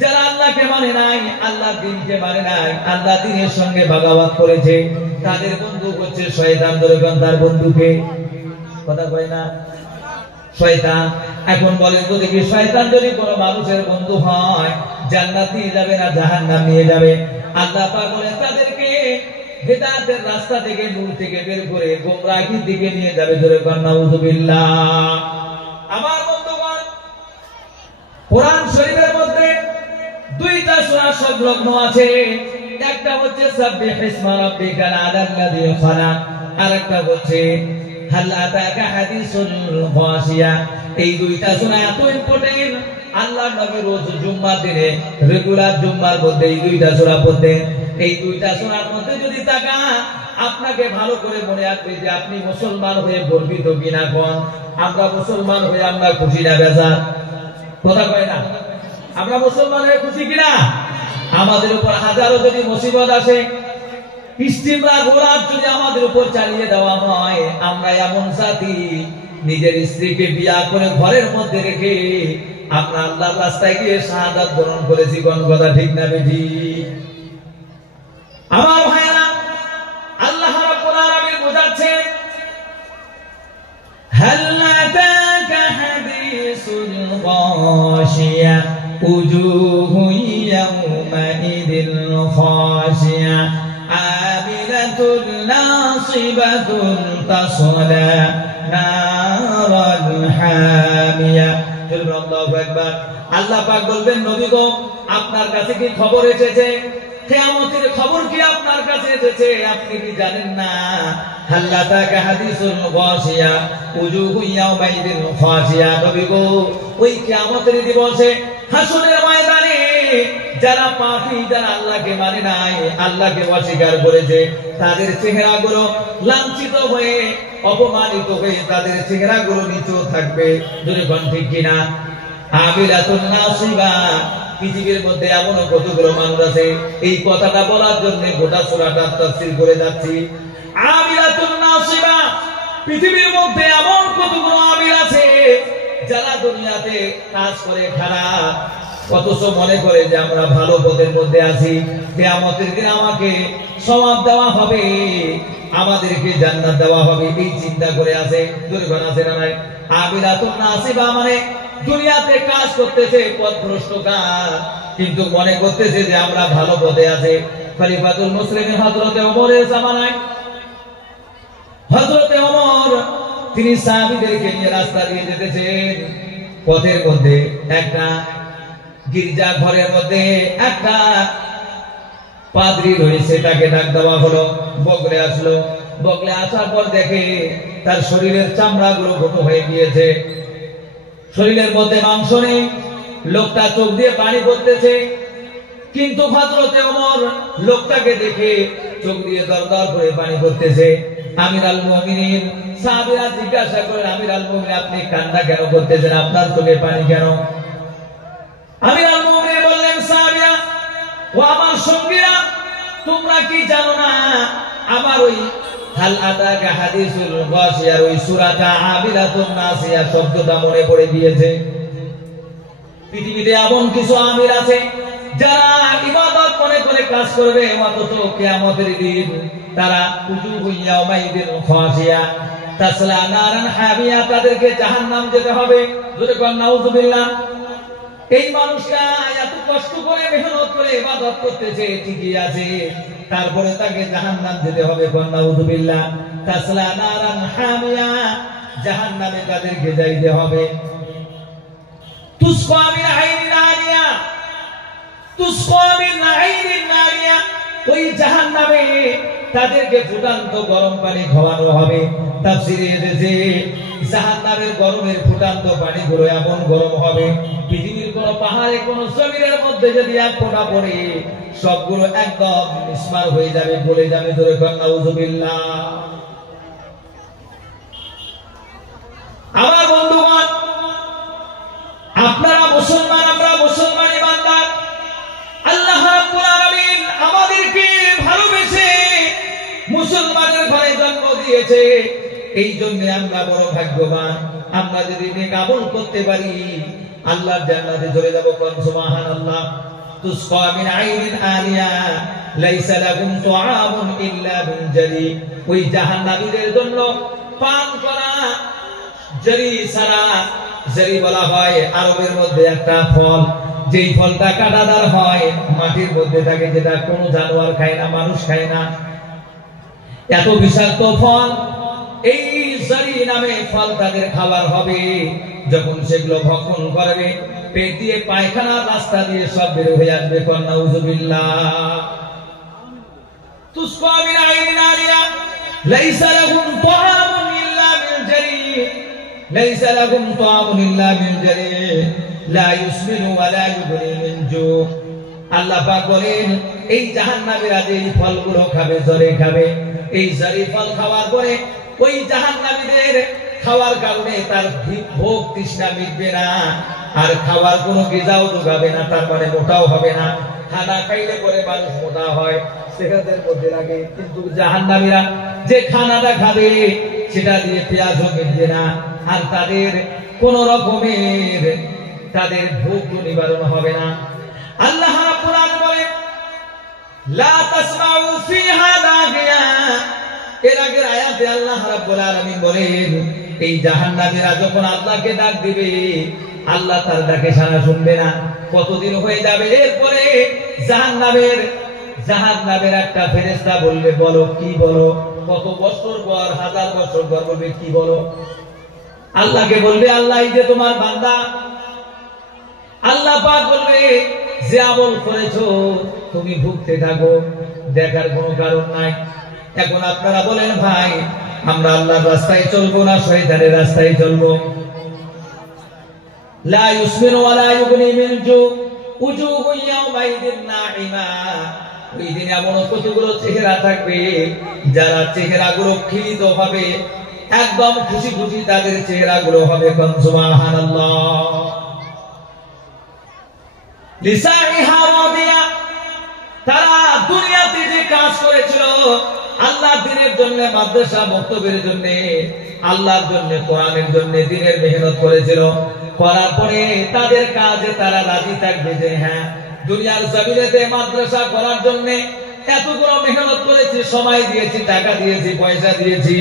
যারা আল্লাহকে মানে নাই, আল্লাহর দ্বীনকে মানে নাই, আল্লাহর দ্বীনের সঙ্গে বাগাবাত করেছে, তাদের বন্ধু হচ্ছে শয়তান। ধরে কোন? তার বন্ধুকে কথা কয় না? শয়তান। এখন বলেন তো দেখি, শয়তান যদি কোনো মানুষের বন্ধু হয়, জান্নাত নিয়ে যাবে না জাহান্নাম নিয়ে যাবে? আল্লাহ পাক বলেন তাদেরকে হেদায়েতের রাস্তা থেকে, নূর থেকে বের করে গোমরাহির দিকে নিয়ে যাবে। ধরে কোন? নাউযুবিল্লাহ। আমার বন্ধুগণ, কোরআন শরীফের মধ্যে দুইটা সূরা সংলগ্ন আছে। একটা হচ্ছে সাব্বিহ ইসমা রাব্বিকাল আ'লাল্লাযী খালাক, আর একটা হচ্ছে হাল আতাকা হাদিসুল গাশিয়া। এই দুইটা সূরা এত ইম্পর্টেন্ট, আল্লাহর নবী রোজ জুম্মার দিনে রেগুলার জুম্মার মধ্যে এই দুইটা সূরা পড়তেন। এই দুইটা সূরার মধ্যে যদি তাকা, আপনাকে ভালো করে মনে রাখবে যে আপনি মুসলমান হয়ে গর্বিত কিনা। কোন? আমরা মুসলমান হয়ে আমরা খুশি না বেজার? কথা কয় না? আমরা মুসলমান হয়ে খুশি কিনা? আমাদের উপর হাজারো যদি মুসিবত আসে, স্টিমার ঘোড়ার যদি আমাদের উপর চালিয়ে দেওয়া হয়, আমরা এমন জাতি, নিজের স্ত্রীকে বিয়া করে ঘরের মধ্যে রেখে আমরা আল্লাহর রাস্তায় গিয়ে শাহাদাত বরণ করেছি। কোন কথা ঠিক না বেঠি? আমার ভাইরা, আল্লাহ রাব্বুল আলামিন বোঝাচ্ছেন, হাল আতাকা হাদিসুল গাশিয়া উজুহুন ইয়াওমাইদিন খাশিয়া আমিলাতুন নাসিবাতুন তাসলা নারান হামিয়া। আল্লাহু আকবার। আল্লাহ পাক বলবেন, নবী গো, আপনার কাছে কি খবর এসেছে? কিয়ামতের খবর কি আপনার কাছে এসেছে? আপনি কি জানেন না? হাল্লাতাকা হাদিসুল গাশিয়া উজুহু ইয়াওমাইদিন খাশিয়া। নবী গো, ওই কিয়ামতের দিবসে হাসরের ময়দানে যারা পাপী, যারা আল্লাহকে মানে নাই, আল্লাহকে অস্বীকার করেছে, তাদের চেহারাগুলো লাঞ্ছিত হয়ে, অপমানিত হয়ে তাদের চেহারাগুলো নিচু থাকবে। যদি কোন ঠিক কিনা? আমিলাতুন নাসিবা। পৃথিবীর মধ্যে এমন কতগুলো মানুষ আছে, এই কথাটা বলার জন্য গোটা সূরাটা তাফসীর করে যাচ্ছি। আমিলাতুন নাসিবা, পৃথিবীর মধ্যে এমন কতগুলো আমিল আছে যারা দুনিয়াতে কাজ করে খারাপ, অথচ মনে করে যে আমরা ভালো পথের মধ্যে আছি, কিয়ামতের দিন আমাকে সওয়াব দেওয়া হবে, আমাদেরকে জান্নাত দেওয়া হবে, এই চিন্তা করে আছে। দুর্গণ আছে না নাই? আমিলাতুন নাসিবা মানে দুনিয়াতে কাজ করতেছে পথভ্রষ্ট কাজ, কিন্তু মনে করতেছে যে আমরা ভালো পথে আছি। খলিফাতুল মুসলিমিন হযরতে ওমরের জামানায়, হযরতে ওমর তিনি সাহাবীদেরকে নিয়ে রাস্তা দিয়ে যেতেছেন। পথের মধ্যে একটা গির্জা ঘরের মধ্যে একটা পাদ্রী রয়েছে, তাকে ডাক দেওয়া হলো। বগলে আসলো। বগলে আসার পর দেখে তার শরীরের চামড়াগুলো ঘন হয়ে গিয়েছে, শরীরের মধ্যে মাংস নেই, লোকটা চোখ দিয়ে পানি পড়তেছে, কিন্তু হযরতে ওমর লোকটাকে দেখে চোখ দিয়ে দরদর করে পানি পড়তেছে। আমিরুল মুমিনিন সাহাবীরা জিজ্ঞাসা করেন, আমিরুল মুমিনিন আপনি কান্না কেন করতেছেন, আপনার চোখে পানি কেন? আমিরুল মুমিনিন বললেন, সাহাবীরা ও আমার সঙ্গীরা, তোমরা কি জানো না আমার ওই হাল আতাকা হাদিসুল গাশিয়ার ওই সূরাটা আমিলাতুন নাসিয়া শব্দটা মনে পড়ে গিয়েছে। পৃথিবীতে এমন কিছু আমির আছে যারা ইবাদত মনে করে কাজ করবে, অথচ কিয়ামতের দিন তারা উজুহু ইয়াউমাইদিন খাশিয়া তাসলা নারান হামিয়া, তাদেরকে জাহান্নাম যেতে হবে। জোরে বল নাউযুবিল্লাহ। এই মানুষটা এত কষ্ট করে মেহনত করে ইবাদত করতেছে, ঠিকই আছে, তারপরে তাকে জাহান্নাম যেতে হবে। বল নাউযুবিল্লাহ। তাসলা নারান হামিয়া, জাহান্নামে তাদেরকে যাইতে হবে। তুসকা মিন আইনিন আনিয়া, তুসকা মিন আইনিন নারিয়া, ওই জাহান্নামে তাদেরকে ফুটান্ত গরম পানি খাওয়ানো হবে। তাফসীরে এসেছে জাহান্নামের গরমের ফুটান্ত পানিগুলো এমন গরম হবে, পৃথিবীর কোন পাহাড়ে কোন জমিনের মধ্যে যদি এক ফোঁটা পড়ে সবগুলো একদম মিসমার হয়ে যাবে, গলে যাবে। ধরে কর নাউযুবিল্লাহ। আমার বন্ধুগণ, আপনারা মুসলমান, আমরা মুসলমান ইমানদার। আল্লাহ রাব্বুল আলামিন আমাদেরকে ভালোবেসে মুসলমানের ঘরে জন্ম দিয়েছে, এই জন্য আমরা বড় ভাগ্যবান। আমরা যদি নেক আমল করতে পারি আল্লাহর জান্নাতে চলে যাব। কোন সুবহানাল্লাহ। তুসকা মিন আইনিন আনিয়া লাইসা লাহুম তুআমুন ইল্লা মিন জারি, ওই জাহান্নামীদের জন্য পান করা জারি ছাড়া, জারি বলা হয় আরবের মধ্যে একটা ফল, যেই ফলটা কাঁটাদার হয়, মাটির মধ্যে থাকে, যেটা কোনো জানোয়ার খায় না, মানুষ খায় না। এত বিষাক্ত ফল, এই জারি নামে ফল তাদের খাবার হবে। যখন সেগুলো ভক্ষণ করবে, পেট দিয়ে পায়খানা রাস্তা দিয়ে সব বের হয়ে আসবে। কোন নাউযুবিল্লাহ। তুসকা মিন আইনিন আনিয়া লাইসা লাহুম তুআমুন ইল্লা মিন জারি, লাইসা লাহুম তুআমুন ইল্লা মিন জারি লা ইউসমিনু ওয়া লা ইউগনি মিন জু। আল্লাহ পাক বলেন, এই জাহান্নামীরা যে এই ফলগুলো খাবে, জরে খাবে, এই জারি ফল খাওয়ার পরে ওই জাহান্নামীদের খাওয়ার কারণে তার ভোগ তৃষ্ণা মিটবে না, আর খাওয়ার কোনো গিজাও যোগাবে না, তার মানে মোটাও হবে না। খানা খাইলে পরে মানুষ মোটা হয়, সেখানের মধ্যে লাগে, কিন্তু জাহান্নামীরা যে খানাটা খাবে সেটা দিয়ে পেঁয়াজও মিটবে না, আর তাদের কোন রকমের তাদের ভোগ নিবারণ হবে না। আল্লাহ রাব্বুল আলামিন বলেন, লা তাসমাউ ফিহা লাগিয়া। এর আগের আয়াতে আল্লাহ রাব্বুল আলামিন বলেন, এই জাহান্নামীরা যখন আল্লাহকে ডাক দিবে, আল্লাহ তার ডাকে সাড়া শুনবে না। কতদিন হয়ে যাবে, এরপরে জাহান্নামের একটা ফেরেশতা বলবে, বলো কি বলো, কত বছর পর, হাজার বছর পর বলবে, কি বলো? আল্লাহকে বলবে, আল্লাহ এই যে তোমার বান্দা। আল্লাহ পাক বলবে, যে আমল করেছো তুমি ভুগতে থাকো, দেখার কোনো কারণ নাই। এখন আপনারা বলেন, ভাই আমরা আল্লাহর রাস্তায় চলবো না শয়তানের রাস্তায় চলবো? লা ইউসমিনু ওয়া লা ইউগনি মিন জু উজুহু ইয়াউমাইদিন নাঈমা। ওই দিন এমন কতগুলো চেহারা থাকবে, যারা চেহারাগুলো খিলিত হবে, একদম খুশি খুশি তাদের চেহারাগুলো হবে। কোন সুবহানাল্লাহ। লিসাইহা রাদিয়া, তারা দুনিয়াতে যে কাজ করেছিল আল্লাহর দ্বীনের জন্য, মাদ্রাসা মক্তবের জন্য, আল্লাহর জন্য, কোরআনের জন্য দ্বীনের মেহনত করেছিল, করার পরে তাদের কাজে তারা রাজি থাকবে যে হ্যাঁ, দুনিয়ার জমিনেতে মাদ্রাসা করার জন্য এতগুলো মেহনত করেছি, সময় দিয়েছি, টাকা দিয়েছি, পয়সা দিয়েছি,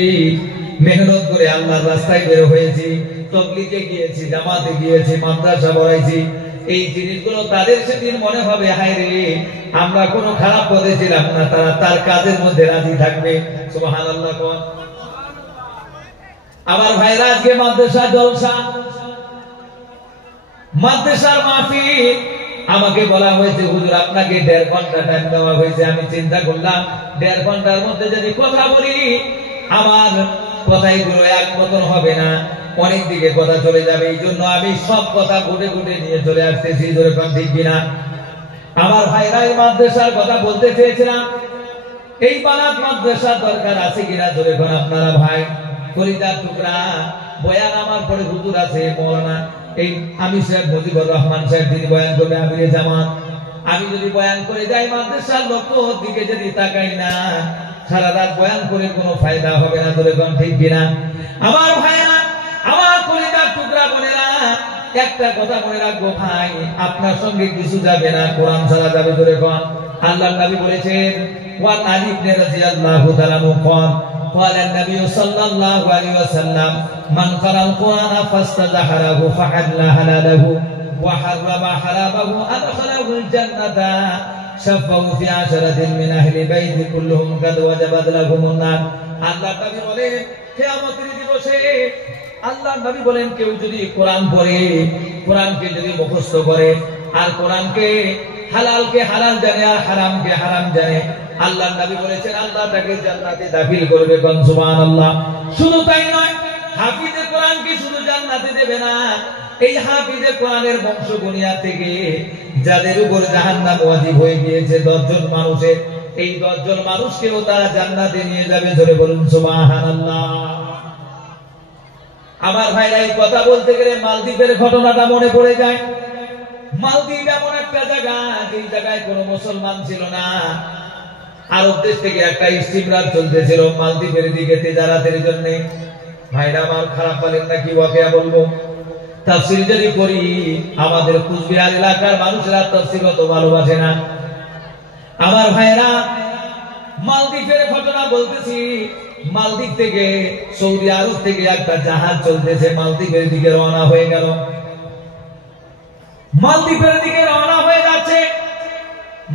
মেহনত করে আল্লাহর রাস্তায় বের হয়েছি, তাবলীগে গিয়েছি, জামাতে গিয়েছি, মাদ্রাসা পড়াইছি। এই জিনিসগুলো তাদের সেদিন মনে হবে, হায় রে আমরা কোনো খারাপ পথে ছিলাম না, তারা তার কাজের মধ্যে রাজি থাকবে। সুবহানাল্লাহ। কোন আমার ভাইরা, আজকে মাদ্রাসা জলসা, মাদ্রাসার মাহফিল, আমাকে বলা হয়েছে হুজুর আপনাকে 1.5 ঘন্টা টাইম দেওয়া হয়েছে। আমি চিন্তা করলাম 1.5 ঘন্টার মধ্যে যদি কথা বলি আমার কথাইগুলো এক মতন হবে না, অনেক দিকে কথা চলে যাবে, এই জন্য আমি সব কথা ঘুটে ঘুটে নিয়ে চলে আসতেছি, যেরকম ঠিক কিনা। আমার ভাইরা এই মাদ্রাসার কথা বলতে চেয়েছিলাম, এই বানাত মাদ্রাসার দরকার আছে কিনা যেরকম আপনারা ভাই কলিজার টুকরা বয়ান আমার পরে হুজুর আছে মৌলানা এই আমি সাহেব মুজিবুর রহমান সাহেব তিনি বয়ান করবে আমিরে জামাত। আমি যদি বয়ান করে যাই মাদ্রাসার লক্ষ্য দিকে যদি তাকাই না, সারা রাত বয়ান করে কোনো ফায়দা হবে না, যেরকম ঠিক কিনা। আমার ভাইরা আমার কলিজার টুকরা বোনেরা, একটা কথা মনে রাখবো ভাই, আপনার সঙ্গে কিছু যাবে না, কোরআন ছাড়া যাবে। যেরকম আল্লাহর নবী বলেছেন, ওয়া আলী ইবনে রাদিয়াল্লাহু তাআলা মুকাম قال النبي صلى الله عليه وسلم من قرأ القرآن فاستظهره فحل حلاله وحرم حرامه أدخله الجنة شفعوا في 10 من أهل بيت كلهم قد وجبت لهم النار। আল্লাহর নবী বলেন কিয়ামতের দিবসে আল্লাহর নবী বলেন কেউ যদি কোরআন পড়ে, কোরআনকে যদি মুখস্থ করে, আর কোরআনকে হালালকে হালাল জানে আর হারামকে হারাম জানে, আল্লাহর নবী বলেছেন আল্লাহ তাকে জান্নাতে দাখিল করবে। কোন সুবহানাল্লাহ। শুধু তাই নয়, হাফিজে কোরআনকে শুধু জান্নাতে দেবে না, এই হাফিজে কোরআনের বংশগণিয়া থেকে যাদের উপর জাহান্নাম ওয়াজিব হয়ে গিয়েছে 10 জন মানুষের, এই 10 জন মানুষকেও তারা জান্নাতে নিয়ে যাবে। ধরে বলুন সুবহানাল্লাহ। আমার ভাইরা এই কথা বলতে গেলে মালদ্বীপের ঘটনাটা মনে পড়ে যায়। মালদ্বীপ এমন একটা জায়গা, যে জায়গায় কোনো মুসলমান ছিল না। আরব দেশ থেকে একটা স্টিমার চলতেছিল মালদ্বীপের দিকে তেজারাতের জন্য। ভাইরা আমার খারাপ বলেন না, কি ওয়াকিয়া বলবো। তাফসীর যদি করি, আমাদের কুচবিহার এলাকার মানুষরা তাফসীর অত ভালোবাসে না। আমার ভাইরা মালদ্বীপের ঘটনা বলতেছি। মালদ্বীপ থেকে সৌদি আরব থেকে একটা জাহাজ চলতেছে, মালদ্বীপের দিকে রওনা হয়ে গেল। মালদ্বীপের দিকে রওনা হয়ে যাচ্ছে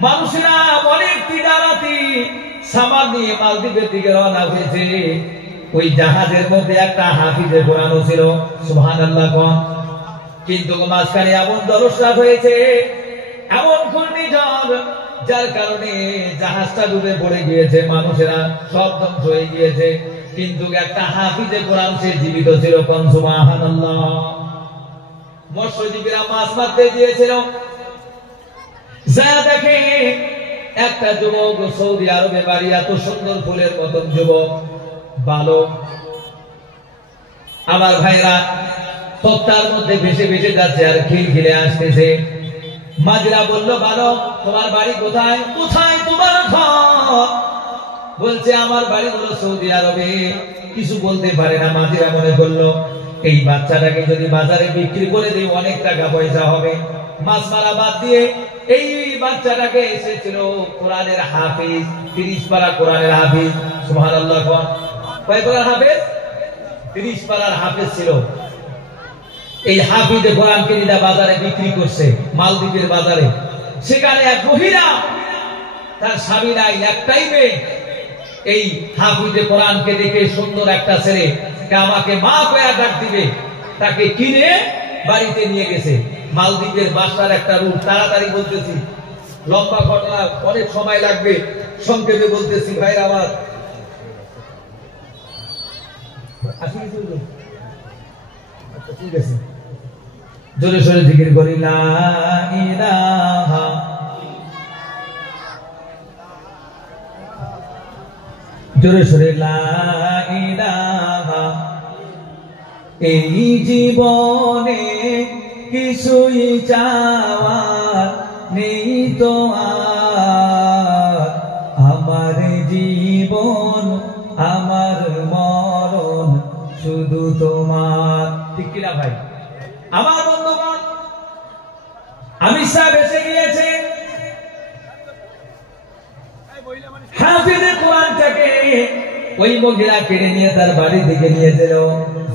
মানুষেরা, অনেক তিজারাতি সামান নিয়ে মালদ্বীপের দিকে রওনা হয়েছে। ওই জাহাজের মধ্যে একটা হাফিজে কোরআন ছিল, সুবহানাল্লাহ কোন। কিন্তু মাঝখানে এমন জলোচ্ছ্বাস হয়েছে, এমন ঘূর্ণিঝড়, যার কারণে জাহাজটা ডুবে পড়ে গিয়েছে, মানুষেরা সব ধ্বংস হয়ে গিয়েছে। কিন্তু একটা হাফিজে কোরআন সে জীবিত ছিল। কোন সুবহানাল্লাহ। মৎস্যজীবীরা মাছ মারতে গিয়েছিল, যা দেখে একটা যুবক, সৌদি আরবে বাড়ি, এত সুন্দর ফুলের মতন যুবক বালক। আমার ভাইরা তক্তার মধ্যে ভেসে ভেসে যাচ্ছে আর খিলখিলে আসতেছে। মাঝিরা বলল, বালক তোমার বাড়ি কোথায়? কোথায় তোমার ঘর? বলছে আমার বাড়ি হলো সৌদি আরবে। কিছু বলতে পারে না। মাঝিরা মনে করলো এই বাচ্চাটাকে যদি বাজারে বিক্রি করে দিই অনেক টাকা পয়সা হবে। মাছ মারা বাদ দিয়ে এই বাচ্চাটাকে এসেছিল কোরআনের হাফিজ, 30 পারা কোরআনের হাফিজ। সুবহানাল্লাহ। কয় পারার হাফিজ? 30 পারার হাফিজ ছিল। এই হাফিজে কোরআনকে নিয়ে বাজারে বিক্রি করছে, মালদ্বীপের বাজারে। সেখানে এক মহিলা, তার স্বামী নাই, একটাই মেয়ে। এই হাফিজে কোরআনকে দেখে সুন্দর একটা ছেলে আমাকে মা কয়া ডাক দিবে, তাকে কিনে বাড়িতে নিয়ে গেছে। মালদ্বীপের বাসার একটা রূপ, তাড়াতাড়ি বলতেছি, লম্বা ঘটনা, অনেক সময় লাগবে, সংক্ষেপে বলতেছি ভাইরা আমার। আচ্ছা ঠিক আছে, জোরে সোরে জিকির করি লা ইলাহা, জোরে সোরে লা ইলাহা। এই জীবনে কিছুই চাওয়ার নেই তো আর, আমার জীবন আমার মরণ শুধু তোমার। ঠিক কিনা ভাই? আমার বন্ধুগণ, আমি সাহেব এসে গিয়েছে। হাফিজে কোরআনটাকে ওই মহিলা কেড়ে নিয়ে তার বাড়ির দিকে নিয়ে গেল।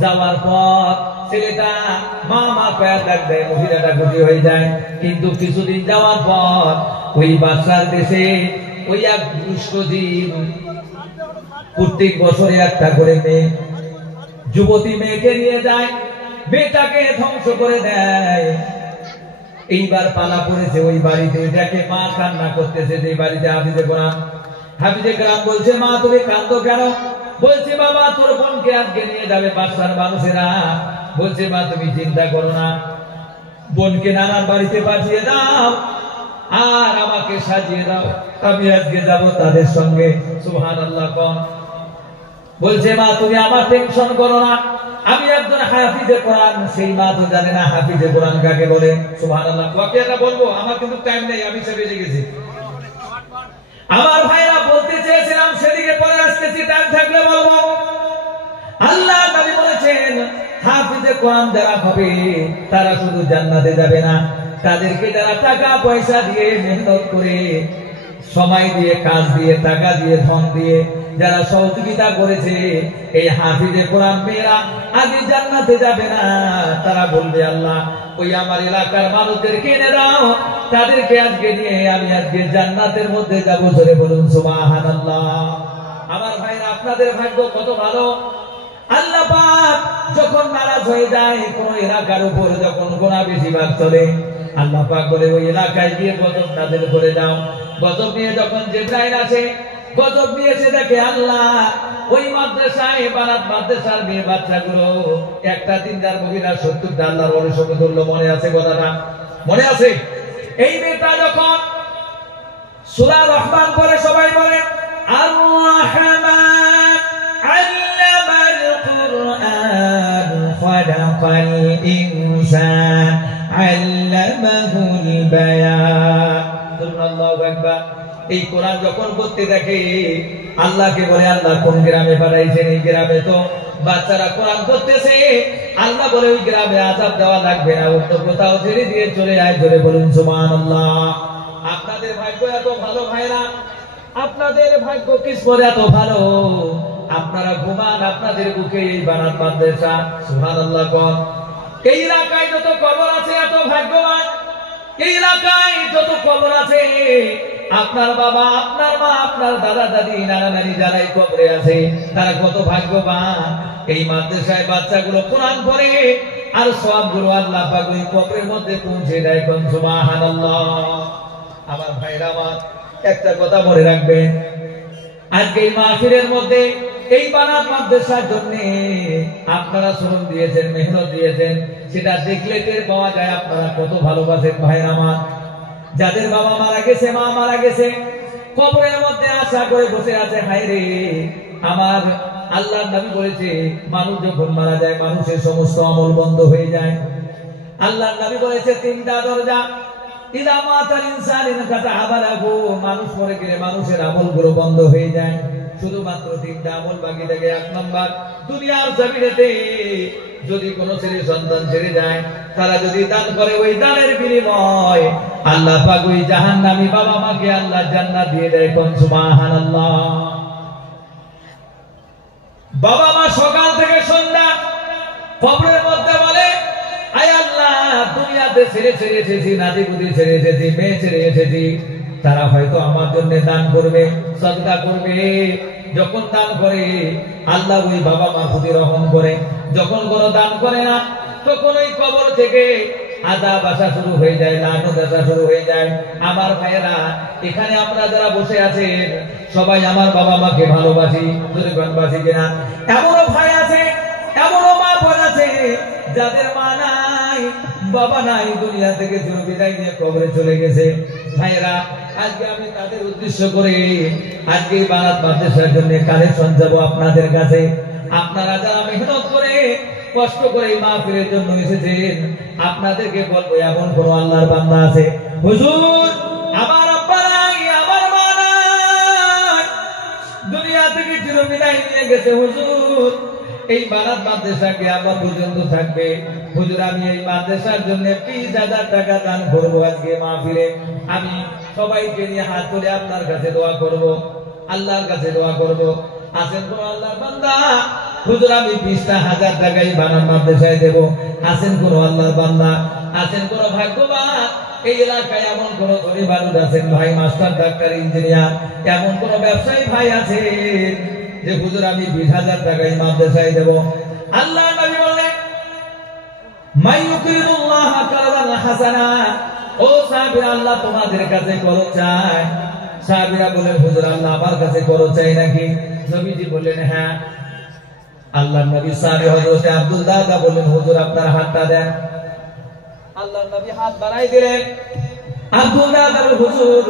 যাওয়ার পর ছেলেটা মা মা কয়া ডাক দেয়, মহিলাটা খুশি হয়ে যায়। কিন্তু কিছুদিন যাওয়ার পর ওই বাচ্চার দেশে ওই এক দুষ্টজীব প্রত্যেক বছরে একটা করে মেয়ে, যুবতী মেয়েকে নিয়ে যায়, মেয়েটাকে ধ্বংস করে দেয়। এইবার পালা পড়েছে ওই বাড়িতে, দেখে মা কান্না করতেছে, যে বাড়িতে হাফিজে কোরআন। হাফিজে কোরআন বলছে, মা তুমি কাঁদো কেন? বলছে, বাবা তোর বোনকে আজকে নিয়ে যাবে বাদশার মানুষেরা, বলছে মা তুমি চিন্তা করো না, বোনকে নানার বাড়িতে পাঠিয়ে দাও আর আমাকে সাজিয়ে দাও, আমি আজকে যাব তাদের সঙ্গে। সুবহানাল্লাহ। কোন বলছে মা তুমি আমার টেনশন করো না, আমি একজন হাফিজে কোরআন। সেই মা তো জানে না হাফিজে কোরআন কাকে বলে। সুবহানাল্লাহ। ওয়াকিয়াটা বলবো, আমার কিন্তু টাইম নেই, আমি সব বেজে গেছি। আমার ভাইরা বলতে চেয়েছিলাম সেদিকে পরে আসতেছি, টাইম থাকলে বলবো। আল্লাহ নবী বলেছেন হাফিজে কোরআন যারা হবে তারা শুধু জান্নাতে যাবে না, তাদেরকে যারা টাকা পয়সা দিয়ে মেহনত করে সময় দিয়ে কাজ দিয়ে টাকা দিয়ে ধন দিয়ে যারা সহযোগিতা করেছে এই হাফিজে কোরআন মেয়েরা আগে জান্নাতে যাবে না। তারা বলবে আল্লাহ ওই আমার এলাকার মানুষদেরকে এনে দাও, তাদেরকে আজকে নিয়ে আমি আজকে জান্নাতের মধ্যে যাব। ধরে বলুন সুবহানাল্লাহ। আমার ভাইরা আপনাদের ভাগ্য কত ভালো। আল্লাহ পাক যখন নারাজ হয়ে যায় কোন এলাকার উপর, যখন গোনা বেশিরভাগ চলে, আল্লাহ পাক বলে ওই এলাকায় গিয়ে গজব নাযিল করে দাও। গজব নিয়ে যখন জিবরাইল আসে, গজব নিয়ে এসে দেখে আল্লাহ ওই মাদ্রাসায় বারাত মাদ্রাসার মেয়ে বাচ্চাগুলো একটা দিনদার মহিলা 70টা আল্লাহর ওলি সঙ্গে ধরলো। মনে আছে কথাটা? মনে আছে? এই মেয়েটা যখন সূরা রহমান পড়ে সবাই বলে আর রহমান আল্লামাল কুরআন খালাকাল ইনসান আল্লামাহুল বায়ান। আল্লাহু আকবার। এই কোরআন যখন পড়তে দেখে আল্লাহকে বলে আল্লাহ কোন গ্রামে পাঠাইছেন, এই গ্রামে তো বাচ্চারা কোরআন পড়তেছে। আল্লাহ বলে ওই গ্রামে আযাব দেওয়া লাগবে না, অন্য কোথাও ছেড়ে দিয়ে চলে আয়। ধরে বলুন সুবহানাল্লাহ। আপনাদের ভাগ্য এত ভালো ভাইরা, আপনাদের ভাগ্য কিসমত এত ভালো, আপনারা ঘুমান আপনাদের বুকে এই বারাত মাদ্রাসা। সুবহানাল্লাহ। কোন এই এলাকায় যত কবর আছে এত ভাগ্যবান। এই এলাকায় যত কবর আছে আপনার বাবা আপনার মা আপনার দাদা দাদি নানা নানি যারা এই কবরে আছে তারা কত ভাগ্যবান। এই মাদ্রাসায় বাচ্চাগুলো কোরআন পড়ে আর সবগুলো আল্লাহ পাক ওই কবরের মধ্যে পৌঁছে দেয়। কোন সুবহানাল্লাহ। আমার ভাইরা আমার একটা কথা মনে রাখবেন, আজকে এই মাহফিলের মধ্যে এই বারাত মাদ্রাসার জন্য আপনারা শ্রম দিয়েছেন, মেহনত দিয়েছেন, সেটা দেখলে টের পাওয়া যায় আপনারা কত ভালোবাসেন। ভাইরা আমার যাদের বাবা মারা গেছে, মা মারা গেছে, কবরের মধ্যে আশা করে বসে আছে, হায় রে আমার আল্লাহর নবী বলেছে মানুষ যখন মারা যায় মানুষের সমস্ত আমল বন্ধ হয়ে যায়। আল্লাহর নবী বলেছে তিনটা দরজা, ইদা মাতাল ইনসান ইনকাতা আমালাহু, মানুষ মরে গেলে মানুষের আমলগুলো বন্ধ হয়ে যায়, শুধুমাত্র তিনটা আমল বাকি থাকে। এক নম্বর, দুনিয়ার জমিনেতে যদি কোন ছেলে সন্তান ছেড়ে যায়, তারা যদি দান করে ওই দানের বিনিময় আল্লাহ পাক ওই জাহান্নামী বাবা মাকে আল্লাহ জান্নাত দিয়ে দেয়। কোন সুবহানাল্লাহ। বাবা মা সকাল থেকে সন্ধ্যা কবরের মধ্যে বলে আয় আল্লাহ দুনিয়াতে ছেড়ে ছেড়ে এসেছি, নাতি পুতি ছেড়ে এসেছি, মেয়ে ছেড়ে এসেছি, তারা হয়তো আমার জন্য দান করবে, সদকা করবে। যখন দান করে আল্লাহ ওই বাবা মা প্রতি রহম করে, যখন কোনো দান করে না তখন ওই কবর থেকে আযাব আসা শুরু হয়ে যায়, লানত আসা শুরু হয়ে যায়। আমার ভাইয়েরা এখানে আমরা যারা বসে আছেন সবাই আমার বাবা মাকে ভালোবাসি, দূরগণবাসী কিনা? এমনও ভাই আছে, এমনও মা বোন আছে যাদের মা নাই বাবা নাই, দুনিয়া থেকে চির বিদায় নিয়ে কবরে চলে গেছে। ভাইয়েরা আজকে আমি তাদের উদ্দেশ্য করে আজকে বারাত মাদ্রাসার জন্য কালেকশন যাব আপনাদের কাছে। আপনারা যারা মেহনত করে কষ্ট করে এই মাহফিলের জন্য এসেছেন, আপনাদেরকে বলবো এমন কোন আল্লাহর বান্দা আছে হুজুর আমার আব্বা নাই, আমার মা নাই, দুনিয়া থেকে চির বিদায় নিয়ে গেছে, হুজুর এই বারাত মাদ্রাসা কিয়ামত পর্যন্ত থাকবে, হুজুর আমি এই মাদ্রাসার জন্য 20,000 টাকা দান করবো আজকে মাহফিলে। আমি সবাইকে নিয়ে হাত তুলে আপনার কাছে দোয়া করব, আল্লাহর কাছে দোয়া করব। আছেন কোন আল্লাহর বান্দা হুজুর আমি 20,000 টাকাই বারাত মাদ্রাসায় দেব? আছেন কোন আল্লাহর বান্দা? আছেন কোন ভাগ্যবান? এই এলাকায় এমন কোন গরিব মানুষ আছেন ভাই, মাস্টার ডাক্তার ইঞ্জিনিয়ার, এমন কোন ব্যবসায়ী ভাই আছেন যে হুজুর আমি 20,000 টাকাই মাদ্রাসায় দেব? আল্লাহ নবী বলেন মাইয়ুকরিদুল্লাহ কারদান হাসানা, ও সাহাবীরা আল্লাহ তোমাদের কাছে করো চাই। সাহাবীরা বলেন হুজুর আল্লাহ আমার কাছে করো চাই নাকি? নবীজি বললেন হ্যাঁ। আল্লাহর নবী সাহাবী হযরত আব্দুল দাদা বললেন, হুজুর আপনার হাতটা দেন। আল্লাহর নবী হাত বাড়াই দিলেন। আব্দুল দাদা বললেন, হুজুর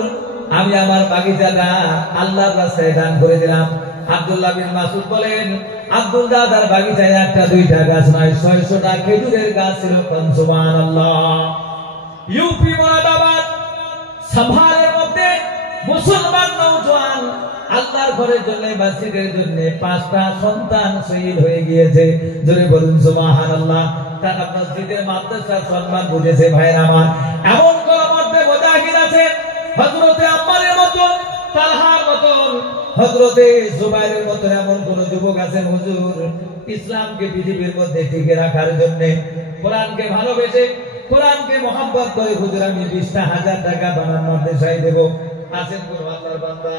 আমি আমার বাগিচাটা আল্লাহর রাস্তায় দান করে দিলাম। আব্দুল্লাহ বিন মাসউদ বলেন, আব্দুল দাদার বাগিচায় একটা দুইটা গাছ নয়, 600টা খেজুরের গাছ ছিল। সুবহানাল্লাহ। ইউপি মোরাদাবাদ সাভারের মধ্যে মুসলমান নওজোয়ান আল্লাহর ঘরের জন্য, মসজিদের জন্য 5টা সন্তান শহীদ হয়ে গিয়েছে। জোরে বলুন সুবহানাল্লাহ। তারা মসজিদের মাদ্রাসার সম্মান বুঝেছে। ভাইরা আমার, এমন কোন মধ্যে মুজাহিদ আছে হযরতে আম্মারের মতো, তালহার মতো, হযরতে জুবাইরের মতো এমন কোন যুবক আছেন হুজুর ইসলামকে পৃথিবীর মধ্যে টিকে রাখার জন্য, কোরআনকে ভালোবেসে, কোরআনকে মহব্বত করে হুজুর আমি 20,000 টাকা বানানোর মাদ্রাসায় দেব? আছেন কোন আল্লাহর বান্দা?